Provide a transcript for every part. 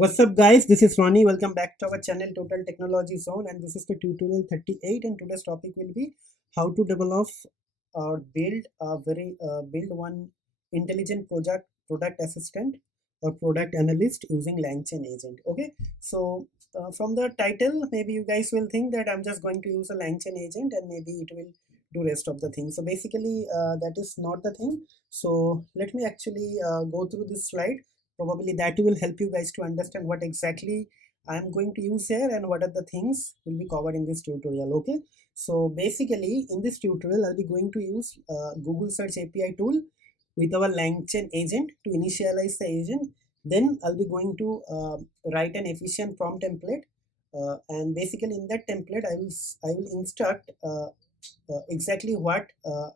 What's up guys, this is Ronnie. Welcome back to our channel Total Technology Zone, and this is the tutorial 38, and today's topic will be how to develop or build one intelligent product assistant or product analyst using Langchain Agent. Okay, so from the title maybe you guys will think that I'm just going to use a Langchain Agent and maybe it will do rest of the thing. So basically that is not the thing. So let me actually go through this slide. Probably that will help you guys to understand what exactly I'm going to use here and what are the things will be covered in this tutorial. Okay, so basically in this tutorial I'll be going to use Google Search API tool with our Langchain agent to initialize the agent. Then I'll be going to write an efficient prompt template, and basically in that template I will instruct exactly what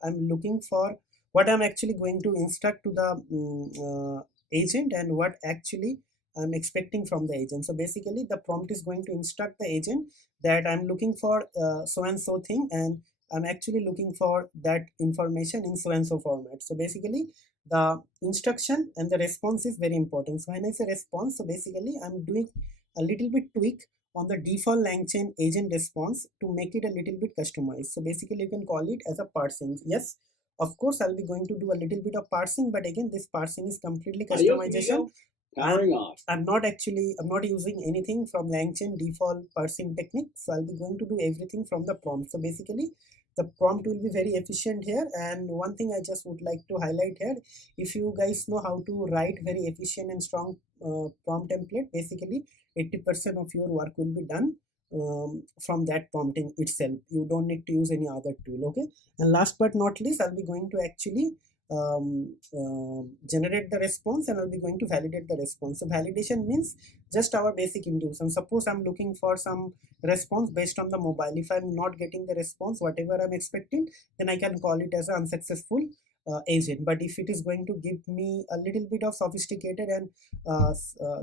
I'm looking for, what I'm actually going to instruct to the agent, and what actually I'm expecting from the agent. So basically the prompt is going to instruct the agent that I'm looking for so and so thing, and I'm actually looking for that information in so and so format. So basically the instruction and the response is very important. So when I say response, so basically I'm doing a little bit tweak on the default Langchain agent response to make it a little bit customized. So basically you can call it as a parsing. Yes, of course I'll be going to do a little bit of parsing, but again this parsing is completely customization. I'm not using anything from Langchain default parsing technique. So I'll be going to do everything from the prompt. So basically the prompt will be very efficient here. And one thing I just would like to highlight here, if you guys know how to write very efficient and strong prompt template, basically 80% of your work will be done from that prompting itself. You don't need to use any other tool. Okay, and last but not least, I'll be going to actually generate the response, and I'll be going to validate the response. So validation means just our basic intuition. Suppose I'm looking for some response based on the mobile. If I'm not getting the response whatever I'm expecting, then I can call it as an unsuccessful agent. But if it is going to give me a little bit of sophisticated and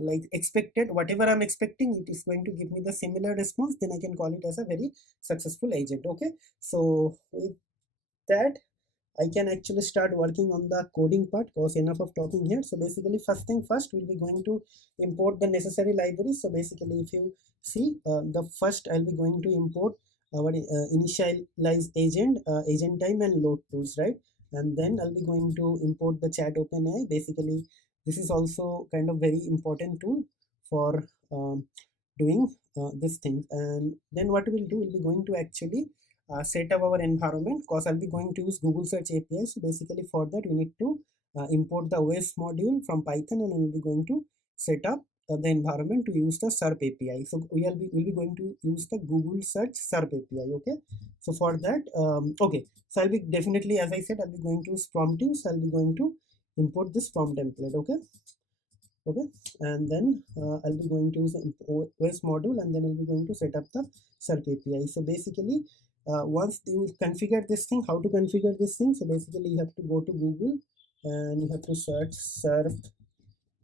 like expected, whatever I'm expecting, it is going to give me the similar response, then I can call it as a very successful agent. Okay, so with that I can actually start working on the coding part, because enough of talking here. So basically first thing first, we'll be going to import the necessary libraries. So basically if you see the first, I'll be going to import our initialize agent, agent time and load tools, right? And then I'll be going to import the chat openai. Basically this is also kind of very important tool for doing this thing. And then what we'll do, we'll be going to actually set up our environment, because I'll be going to use Google Search API. So basically for that we need to import the OS module from Python, and we'll be going to set up the environment to use the SERP API. So we'll be going to use the Google Search SERP API. Okay, so for that okay, so I'll be definitely, as I said, I'll be going to use prompting. So I'll be going to import this prompt template. Okay, and then I'll be going to use the OS module, and then I'll be going to set up the SERP API. So basically once you configure this thing, how to configure this thing? So basically you have to go to Google and you have to search SERP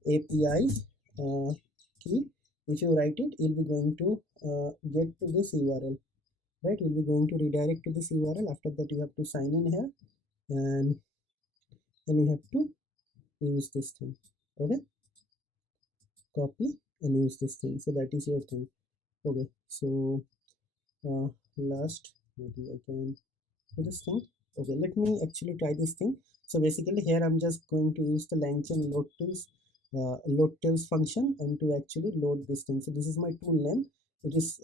API key. If you write it, you'll be going to get to this URL, right? You'll be going to redirect to this URL. After that you have to sign in here, and then you have to use this thing. Okay, copy and use this thing. So that is your thing. Okay, so last maybe I can do this thing. Okay, let me actually try this thing. So basically here I'm just going to use the Langchain load tools function, and to actually load this thing. So this is my tool name. It is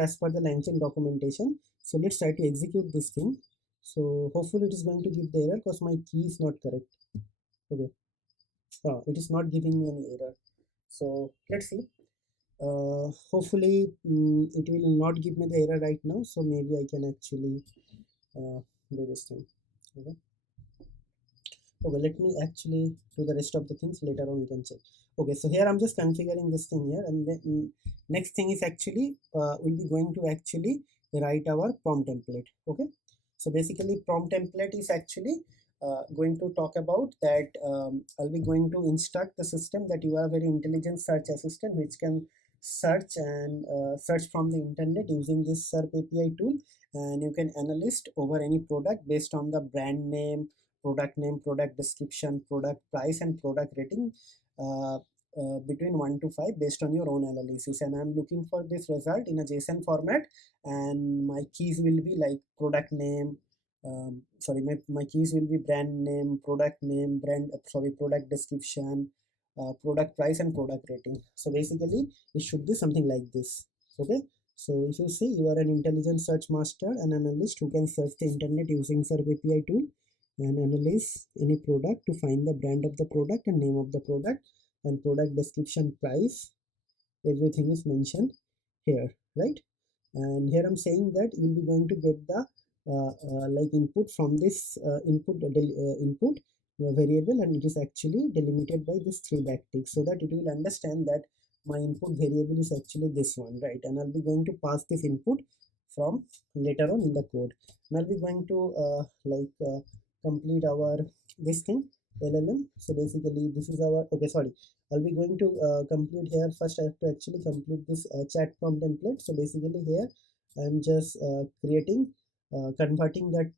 as per the Langchain documentation. So let's try to execute this thing. So hopefully it is going to give the error, because my key is not correct. Okay, it is not giving me any error. So let's see. Hopefully it will not give me the error right now. So maybe I can actually do this thing. Okay, let me actually do the rest of the things. Later on we can check. Okay, so here I'm just configuring this thing here, and then next thing is actually we'll be going to actually write our prompt template. Okay, so basically prompt template is actually going to talk about that I'll be going to instruct the system that you are a very intelligent search assistant which can search and search from the internet using this SERP API tool, and you can analyst over any product based on the brand name, product description, product price, and product rating. between 1 to 5 based on your own analysis, and I'm looking for this result in a JSON format, and my keys will be like product name, sorry, my keys will be brand name, product name, product description, product price, and product rating. So basically it should be something like this. Okay, so if you see, you are an intelligent search master, an analyst who can search the internet using SERP API tool and analyze any product to find the brand of the product and name of the product and product description, price, everything is mentioned here, right? And here I'm saying that you'll be going to get the like input from this input variable, and it is actually delimited by this three backticks so that it will understand that my input variable is actually this one, right? And I'll be going to pass this input from later on in the code, and I'll be going to complete our this thing LLM. So basically this is our, okay, sorry, I'll be going to complete here. First I have to actually complete this chat prompt template. So basically here I'm just creating converting that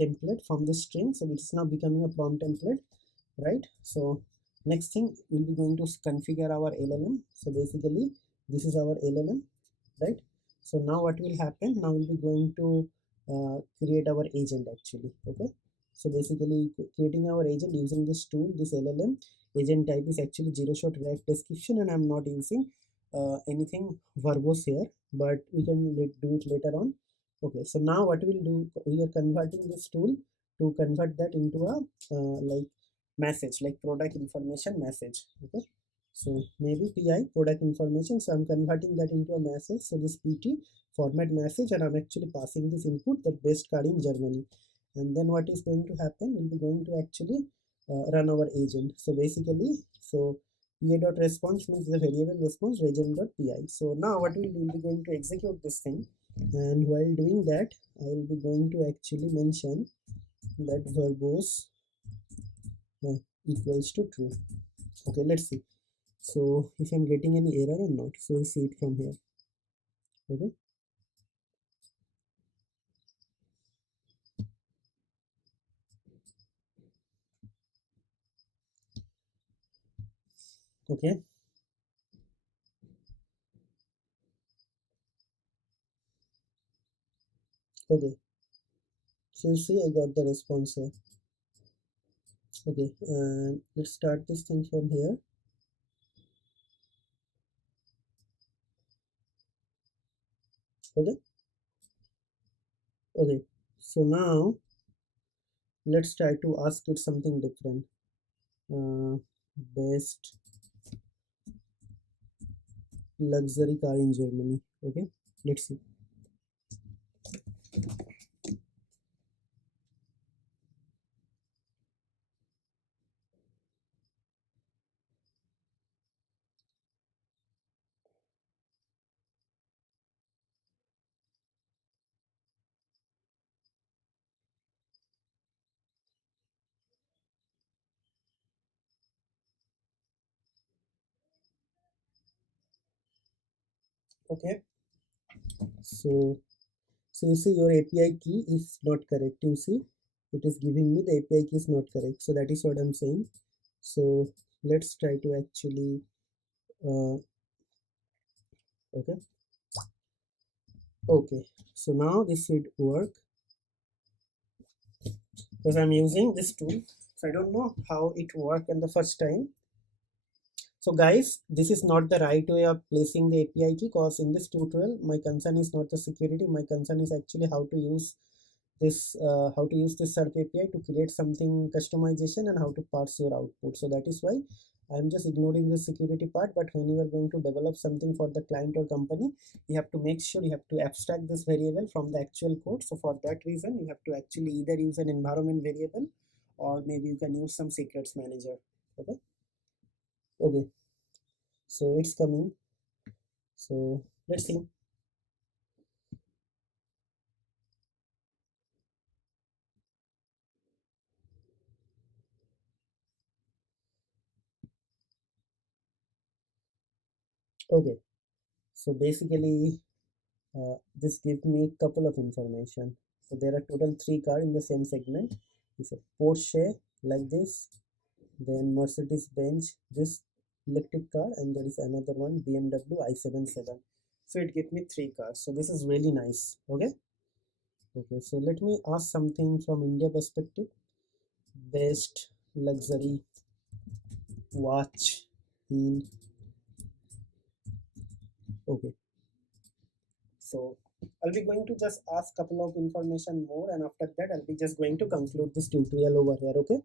template from the string, so it is now becoming a prompt template, right? So next thing we'll be going to configure our LLM. So basically this is our LLM, right? So now what will happen, now we'll be going to create our agent actually. Okay, so basically creating our agent using this tool, this LLM agent type is actually zero shot react description, and I'm not using anything verbose here, but we can do it later on. Okay, so now what we'll do, we are converting this tool to convert that into a like message, like product information message. Okay, so maybe PI product information, so I'm converting that into a message. So this PT format message, and I'm actually passing this input, the best car in Germany. And then what is going to happen, we'll be going to actually run our agent. So basically, so PA dot response means the variable response region dot PI. So now what we'll be going to execute this thing, and while doing that I will be going to actually mention that verbose equals to true. Okay, let's see. So if I'm getting any error or not, so we'll see it from here. Okay, okay, okay. So you see I got the response here. Okay, and let's start this thing from here. Okay, okay. So now let's try to ask it something different. Best luxury car in Germany. Okay, let's see. Okay, so you see your API key is not correct. You see it is giving me the API key is not correct. So that is what I'm saying. So let's try to actually okay, okay. So now this should work because I'm using this tool. So I don't know how it worked in the first time. So guys, this is not the right way of placing the API key, because in this tutorial my concern is not the security. My concern is actually how to use this SERP API to create something customization and how to parse your output. So that is why I'm just ignoring the security part. But when you are going to develop something for the client or company, you have to make sure you have to abstract this variable from the actual code. So for that reason, you have to actually either use an environment variable or maybe you can use some secrets manager. Okay, okay. So it's coming. So let's see. Okay, so basically this gives me a couple of information. So there are total three cars in the same segment. It's a Porsche like this, then Mercedes Benz this, electric car, and there is another one BMW i77. So it gave me three cars. So this is really nice. Okay. Okay. So let me ask something from India perspective. Best luxury watch in. Okay. So I'll be going to just ask couple of information more, and after that I'll be just going to conclude this tutorial over here. Okay.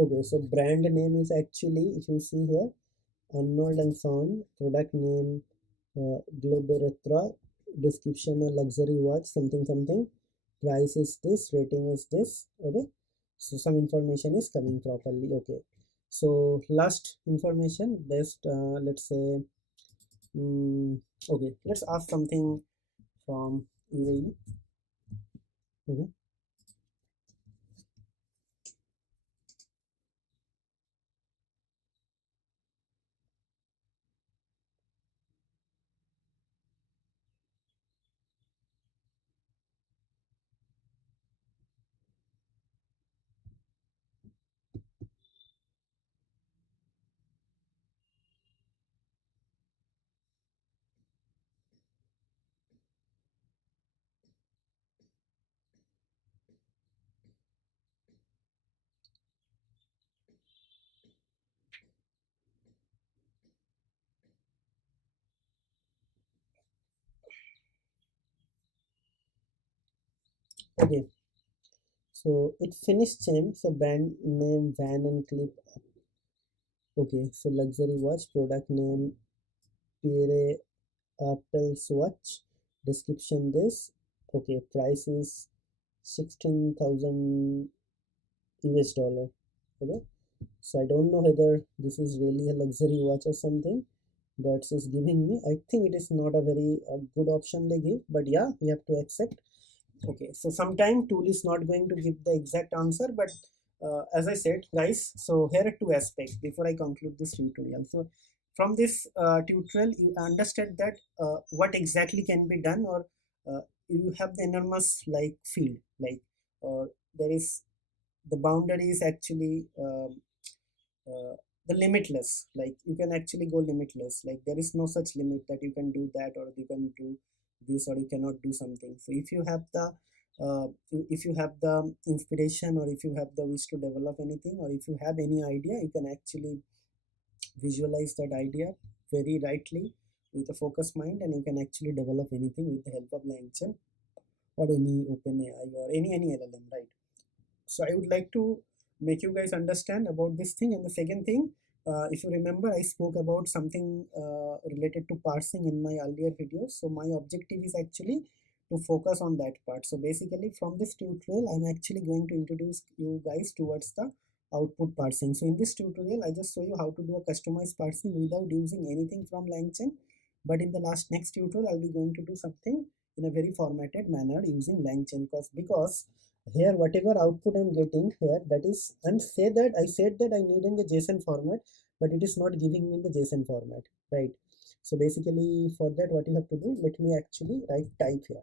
Okay. So brand name is actually, if you see here, Arnold and Son. Product name, Globeretra. Description, a luxury watch, something something. Price is this. Rating is this. Okay. So some information is coming properly. Okay. So last information, best. Let's say. Okay. Let's ask something from UAE. Okay. Okay. So it finished same. So band name Van and Clip. Okay. So luxury watch product name Pierre Apple's watch. Description this. Okay. Price is 16,000 US dollar. Okay. So I don't know whether this is really a luxury watch or something, but it's giving me. I think it is not a very good option they give, but yeah, we have to accept. Okay, so sometime tool is not going to give the exact answer, but as I said, guys, so here are two aspects before I conclude this tutorial. So from this tutorial, you understand that what exactly can be done, or you have the enormous like field, like there is the boundary is actually uh, the limitless. Like you can actually go limitless. Like there is no such limit that you can do that, or you can do this, or you cannot do something. So if you have the if you have the inspiration, or if you have the wish to develop anything, or if you have any idea, you can actually visualize that idea very rightly with a focused mind, and you can actually develop anything with the help of Langchain or any OpenAI or any LLM, right? So I would like to make you guys understand about this thing. And the second thing, if you remember, I spoke about something related to parsing in my earlier videos. So my objective is actually to focus on that part. So basically from this tutorial, I'm actually going to introduce you guys towards the output parsing. So in this tutorial, I just show you how to do a customized parsing without using anything from Langchain. But in the last next tutorial, I'll be going to do something in a very formatted manner using Langchain, because here whatever output I'm getting here, that is, and say that I said that I need in the JSON format, but it is not giving me in the JSON format, right? So basically for that, what you have to do, let me actually write type here.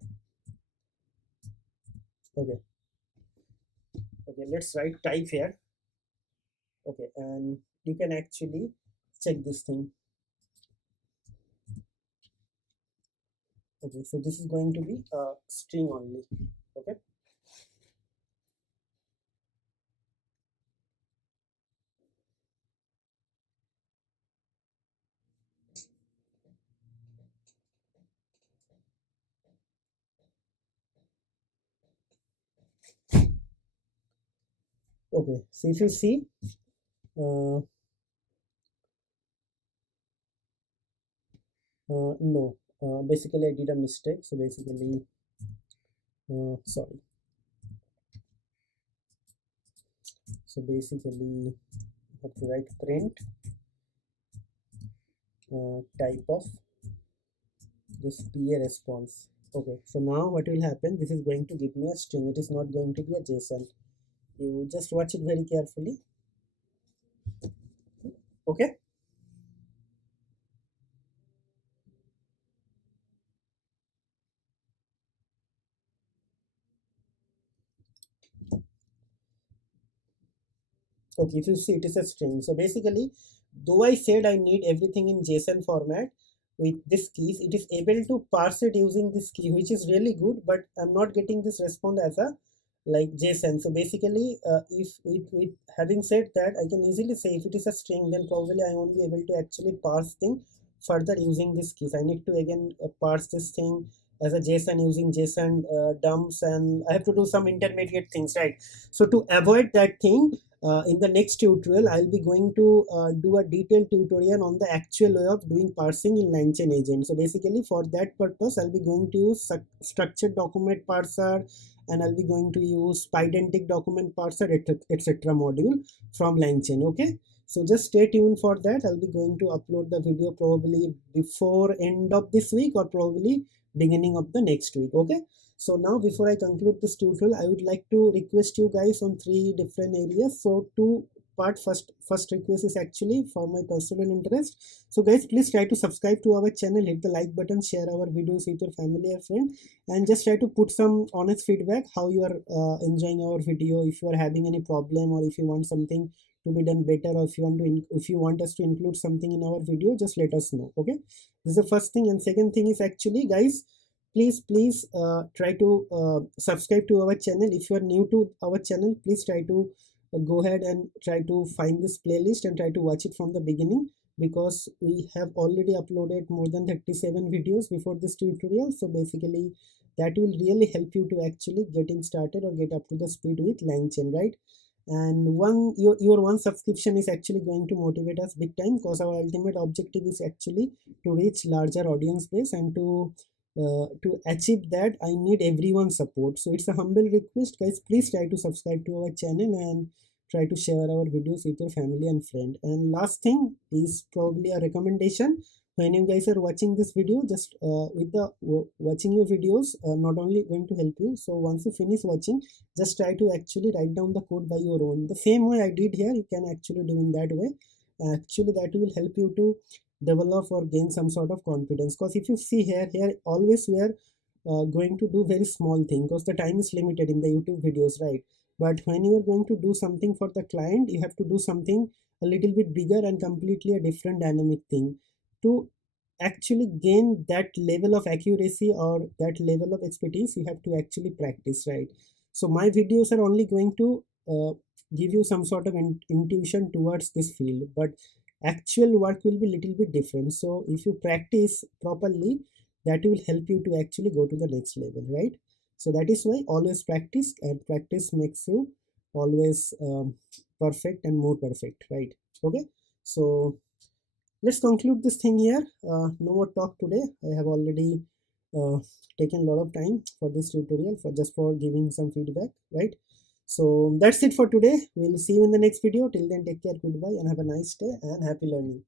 Okay. Okay, let's write type here. Okay, and you can actually check this thing. Okay, so this is going to be a string only. Okay. Okay, so if you see, uh, no, basically I did a mistake. So basically, sorry. So basically I have to write print type of this PA response. Okay, so now what will happen, this is going to give me a string, it is not going to be a JSON. You just watch it very carefully. Okay, okay, if you see, it is a string. So basically, though I said I need everything in JSON format with this keys, it is able to parse it using this key, which is really good, but I'm not getting this response as a like JSON. So basically, if with having said that, I can easily say if it is a string, then probably I won't be able to actually parse thing further using this keys. I need to again parse this thing as a JSON using JSON dumps, and I have to do some intermediate things, right? So to avoid that thing, in the next tutorial, I'll be going to do a detailed tutorial on the actual way of doing parsing in Langchain Agent. So basically for that purpose, I'll be going to use structured document parser, and I'll be going to use pydantic document parser, etc. module from Langchain. Okay. So just stay tuned for that. I'll be going to upload the video probably before end of this week or probably beginning of the next week. Okay. So now before I conclude this tutorial, I would like to request you guys on three different areas. So two part, first request is actually for my personal interest. So guys, please try to subscribe to our channel, hit the like button, share our videos with your family or friend, and just try to put some honest feedback how you are enjoying our video. If you are having any problem, or if you want something to be done better, or if you want to if you want us to include something in our video, just let us know. Okay, this is the first thing. And second thing is actually, guys, please try to subscribe to our channel. If you are new to our channel, please try to go ahead and try to find this playlist and try to watch it from the beginning, because we have already uploaded more than 37 videos before this tutorial. So basically that will really help you to actually getting started or get up to the speed with Langchain, right? And your one subscription is actually going to motivate us big time, because our ultimate objective is actually to reach larger audience base, and to achieve that I need everyone's support. So it's a humble request, guys, please try to subscribe to our channel and try to share our videos with your family and friend. And last thing is probably a recommendation: when you guys are watching this video, just with the watching your videos, not only going to help you, so once you finish watching, just try to actually write down the code by your own, the same way I did here. You can actually do in that way. Actually that will help you to develop or gain some sort of confidence, because if you see here always we are going to do very small thing, because the time is limited in the YouTube videos, right? But when you are going to do something for the client, you have to do something a little bit bigger and completely a different dynamic thing to actually gain that level of accuracy or that level of expertise. You have to actually practice, right? So my videos are only going to give you some sort of intuition towards this field, but actual work will be little bit different. So if you practice properly, that will help you to actually go to the next level, right? So that is why always practice, and practice makes you always perfect and more perfect, right? Okay, so let's conclude this thing here. No more talk today. I have already uh, taken a lot of time for this tutorial, for just for giving some feedback, right? So that's it for today. We'll see you in the next video. Till then, take care, goodbye, and have a nice day and happy learning.